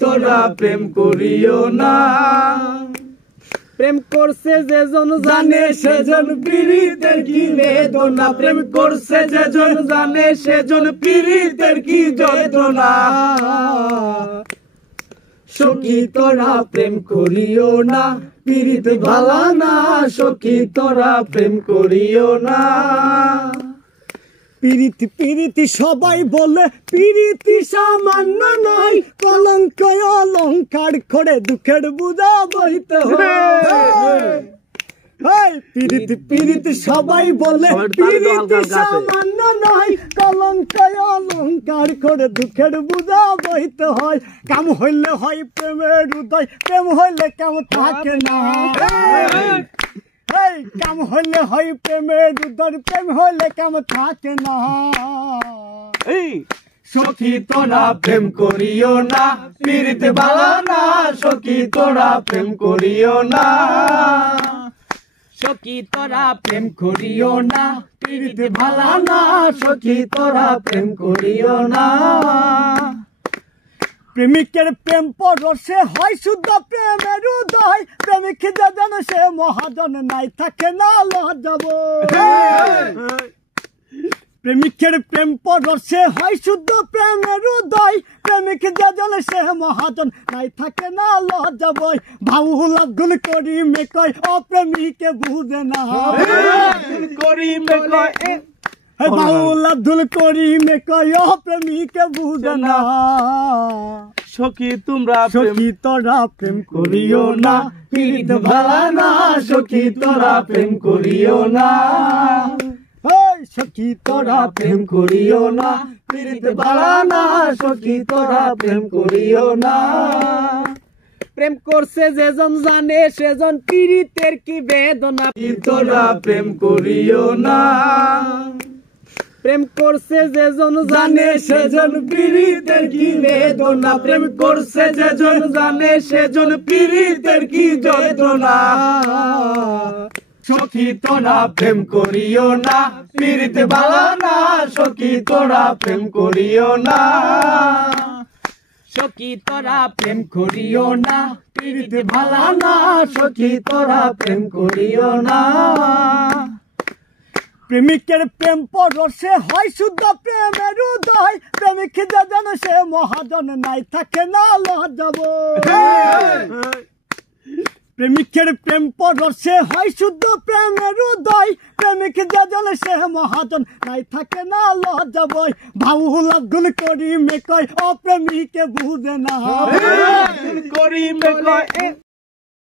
তোরা প্রেম করিও না। প্রেম করছে যেজন জানে সেজন পীড়িতের কি বেদনা, প্রেম করছে যেজন জানে সেজন পীড়িতের কি যন্ত্রণা। সখী তোরা প্রেম করিও না, পীড়িত ভালা না। সখী তোরা প্রেম করিও না। পিরিতি পিরিতি সবাই বলে পিরিতি সামান্য নয়, কলঙ্ক অলঙ্কার করে দুঃখের বুঝা বইতে হয়। পিরিতি পিরিতি সবাই বলে পিরিতি সামান্য নয়, কলঙ্ক অলঙ্কার করে দুঃখের বুঝা বইতে হয়। কাম হইলে হয় প্রেমের উদয়, প্রেম হইলে কাম থাকে না। কাম হইলে হয় প্রেমের উদয়, প্রেম হইলে কাম থাকে না। সখী তোরা প্রেম করিও না, পীড়িত ভালা না। সখী তোরা প্রেম করিও না। সখী তোরা প্রেম করিও না, পীড়িত ভালা না। সখী তোরা প্রেম করিও না। প্রেমিকের প্রেম পরশে হয় শুদ্ধ প্রেমের উদয়, প্রেমিক যেজন সে মহাজন নাই থাকে না লজ্জাব। প্রেমিকের প্রেম পরশে হয় শুদ্ধ প্রেমের উদয়, প্রেমিক যেজন সে মহাজন নাই থাকে না লজ্জাব। বাউল আব্দুল করিম কয় অপ্রেমিকে বুঝে না। বাউল আব্দুল করিম কয় অপ্রেমিকে বুঝে না। সখী তোমরা সখী তোরা প্রেম করিও না, পীড়িত ভালা না। সখী তোরা প্রেম করিও না। সখী তোরা প্রেম করিও না, পীড়িত ভালা না। সখী তোরা প্রেম করিও না। প্রেম করছে যেজন জানে সেজন পীড়িতের কি বেদনা। তোরা প্রেম করিও না। প্রেম করছে যেজন জানে সেজন পীড়িতের কি বেদনা, প্রেম করছে যেজন জানে সেজন পীড়িতের কি যন্ত্রণা। সখী তোরা প্রেম করিও না, পীড়িত ভালা না। সখী তোরা প্রেম করিও না। সখী তোরা প্রেম করিও না, পীড়িত ভালা না। সখী তোরা প্রেম করিও না। প্রেমিকের প্রেম পরশে হয় শুদ্ধ প্রেমের উদয়, প্রেমিক যেজন সে মহাজন নাই থাকে না লজ্জাব। প্রেমিকের প্রেম পরশে হয় শুদ্ধ প্রেমের উদয়, প্রেমিক যেজন সে মহাজন নাই থাকে না লজ্জাব। বাউল আব্দুল করিম কয় অপ্রেমিকে বুঝে না। করিম কয়